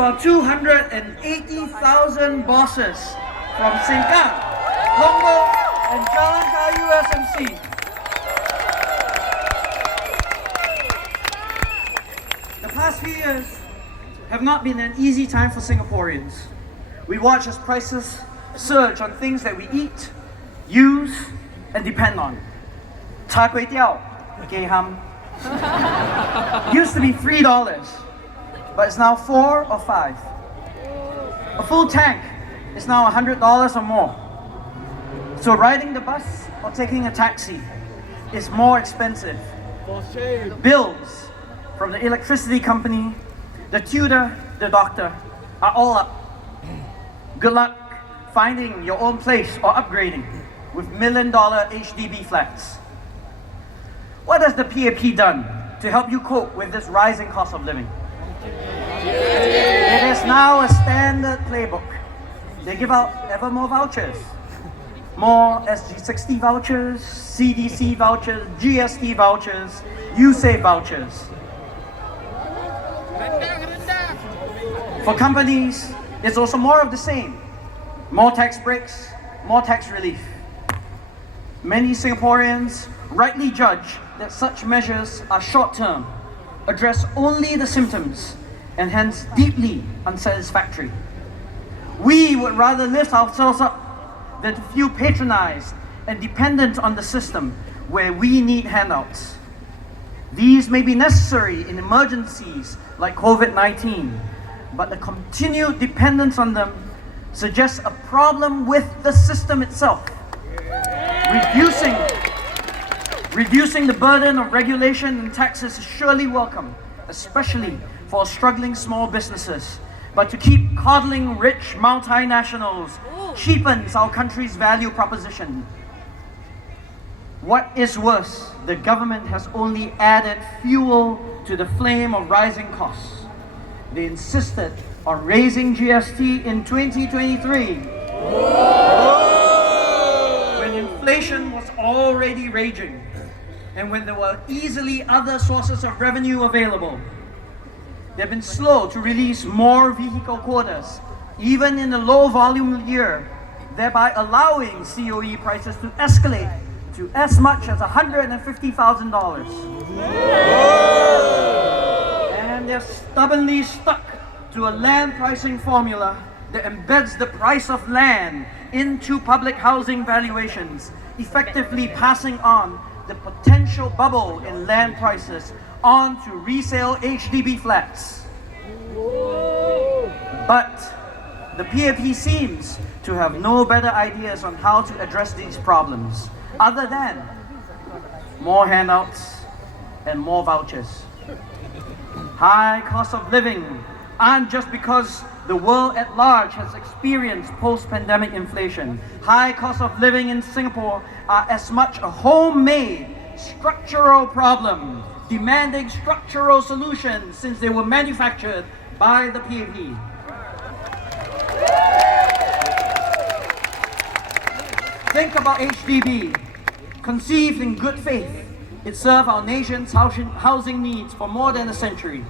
our 280,000 bosses from Sengkang, Punggol, and Jalan Kayu SMC. The past few years have not been an easy time for Singaporeans. We watch as prices surge on things that we eat, use, and depend on. Char kway teow, geh ham. Used to be $3, but it's now $4 or $5. A full tank is now $100 or more. So riding the bus or taking a taxi is more expensive. Bills from the electricity company, the tutor, the doctor are all up. Good luck finding your own place or upgrading with $1 million HDB flats. What has the PAP done to help you cope with this rising cost of living? It is now a standard playbook. They give out ever more vouchers. More SG60 vouchers, CDC vouchers, GST vouchers, USAVE vouchers. For companies, it's also more of the same. More tax breaks, more tax relief. Many Singaporeans rightly judge that such measures are short-term, address only the symptoms, and hence deeply unsatisfactory. We would rather lift ourselves up than to feel patronized and dependent on the system where we need handouts. These may be necessary in emergencies like COVID-19, but the continued dependence on them suggests a problem with the system itself. Reducing the burden of regulation and taxes is surely welcome, especially for struggling small businesses. But to keep coddling rich multinationals cheapens our country's value proposition. What is worse, the government has only added fuel to the flame of rising costs. They insisted on raising GST in 2023. When inflation was already raging, and when there were easily other sources of revenue available. They've been slow to release more vehicle quotas, even in a low volume year, thereby allowing COE prices to escalate to as much as $150,000. And they're stubbornly stuck to a land pricing formula that embeds the price of land into public housing valuations, effectively passing on the potential bubble in land prices onto resale HDB flats. But the PAP seems to have no better ideas on how to address these problems other than more handouts and more vouchers. High cost of living aren't just because the world at large has experienced post-pandemic inflation. High cost of living in Singapore are as much a homemade structural problem, demanding structural solutions since they were manufactured by the PAP. Think about HDB. Conceived in good faith, it served our nation's housing needs for more than a century.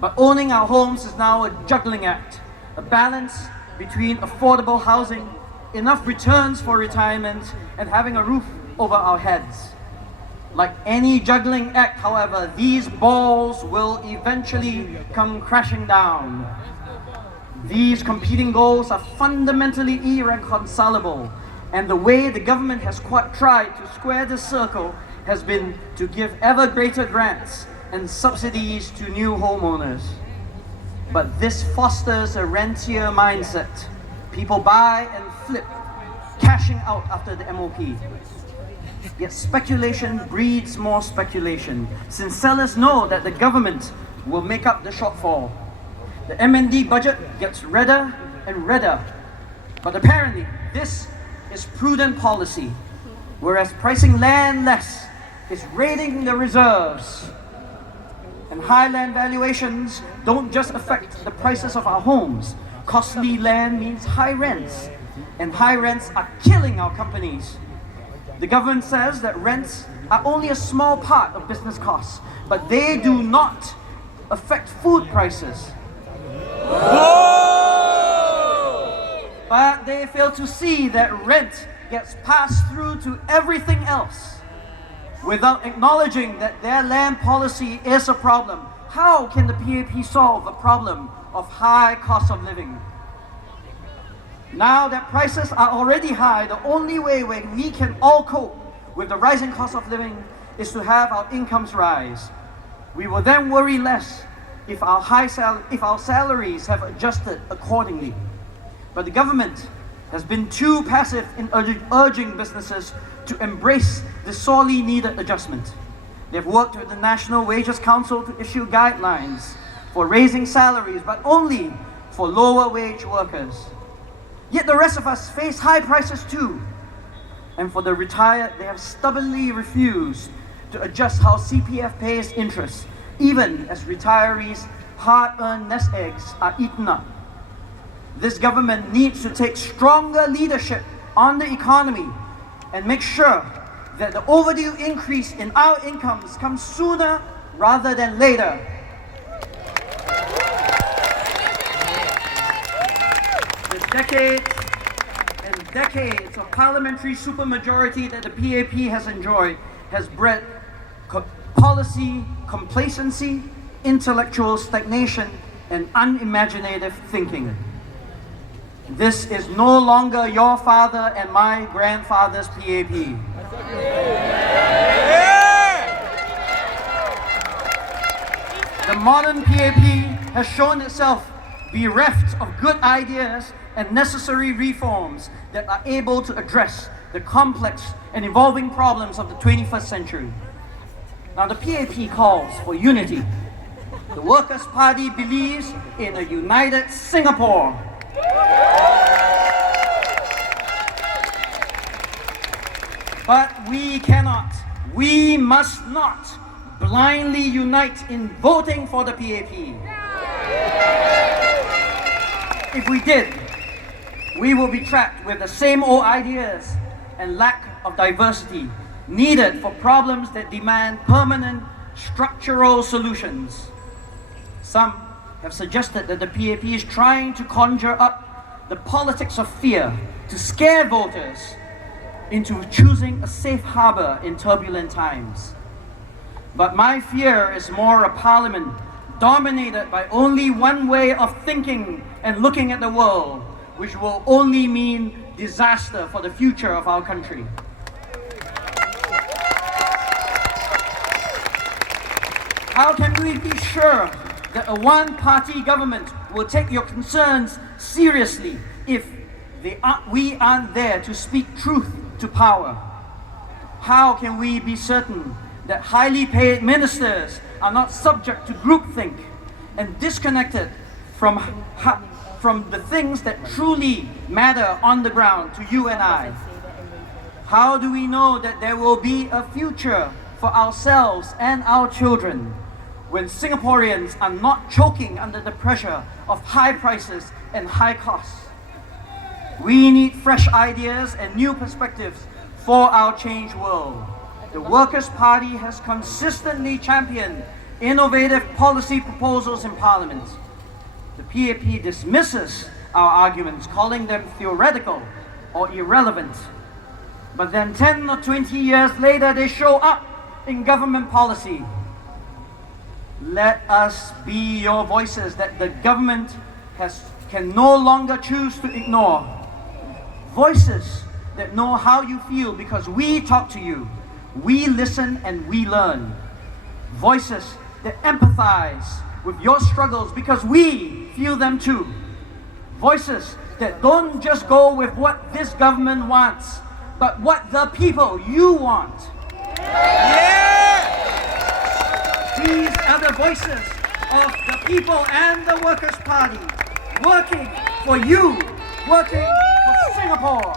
But owning our homes is now a juggling act, a balance between affordable housing, enough returns for retirement, and having a roof over our heads. Like any juggling act, however, these balls will eventually come crashing down. These competing goals are fundamentally irreconcilable, and the way the government has tried to square the circle has been to give ever greater grants and subsidies to new homeowners. But this fosters a rentier mindset. People buy and flip, cashing out after the MOP. Yet speculation breeds more speculation, since sellers know that the government will make up the shortfall. The MND budget gets redder and redder, but apparently this is prudent policy, whereas pricing land less is raiding the reserves. And high land valuations don't just affect the prices of our homes. Costly land means high rents, and high rents are killing our companies. The government says that rents are only a small part of business costs, but they do not affect food prices. But they fail to see that rent gets passed through to everything else. Without acknowledging that their land policy is a problem, how can the PAP solve the problem of high cost of living? Now that prices are already high, the only way we can all cope with the rising cost of living is to have our incomes rise. We will then worry less if our salaries have adjusted accordingly. But the government has been too passive in urging businesses to embrace this sorely needed adjustment. They've worked with the National Wages Council to issue guidelines for raising salaries, but only for lower wage workers. Yet the rest of us face high prices too. And for the retired, they have stubbornly refused to adjust how CPF pays interest, even as retirees' hard-earned nest eggs are eaten up. This government needs to take stronger leadership on the economy and make sure that the overdue increase in our incomes comes sooner rather than later. The decades and decades of parliamentary supermajority that the PAP has enjoyed has bred policy complacency, intellectual stagnation, and unimaginative thinking. This is no longer your father and my grandfather's PAP. The modern PAP has shown itself bereft of good ideas and necessary reforms that are able to address the complex and evolving problems of the 21st century. Now, the PAP calls for unity. The Workers' Party believes in a united Singapore. But we cannot, we must not blindly unite in voting for the PAP. If we did, we will be trapped with the same old ideas and lack of diversity needed for problems that demand permanent structural solutions. Some have suggested that the PAP is trying to conjure up the politics of fear to scare voters into choosing a safe harbor in turbulent times. But my fear is more a parliament dominated by only one way of thinking and looking at the world, which will only mean disaster for the future of our country. How can we be sure that a one-party government will take your concerns seriously if we aren't there to speak truth to power? How can we be certain that highly paid ministers are not subject to groupthink and disconnected from the things that truly matter on the ground to you and I? How do we know that there will be a future for ourselves and our children when Singaporeans are not choking under the pressure of high prices and high costs? We need fresh ideas and new perspectives for our changed world. The Workers' Party has consistently championed innovative policy proposals in Parliament. The PAP dismisses our arguments, calling them theoretical or irrelevant. But then 10 or 20 years later, they show up in government policy. Let us be your voices that the government can no longer choose to ignore. Voices that know how you feel because we talk to you. We listen and we learn. Voices that empathize with your struggles because we feel them too. Voices that don't just go with what this government wants, but what the people you want. Yeah! These are the voices of the people and the Workers' Party, working for you, working for Singapore.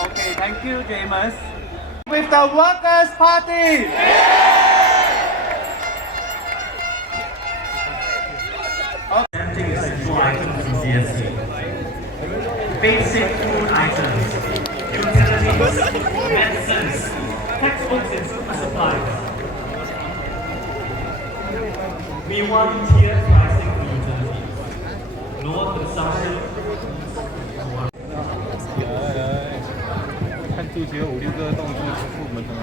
Okay, thank you, Jamus. With the Workers' Party! food items, utilities, medicines, textbooks and school supplies. We want tiered pricing for utilities. No consumption. 看杜绝5、6个动作，我们可能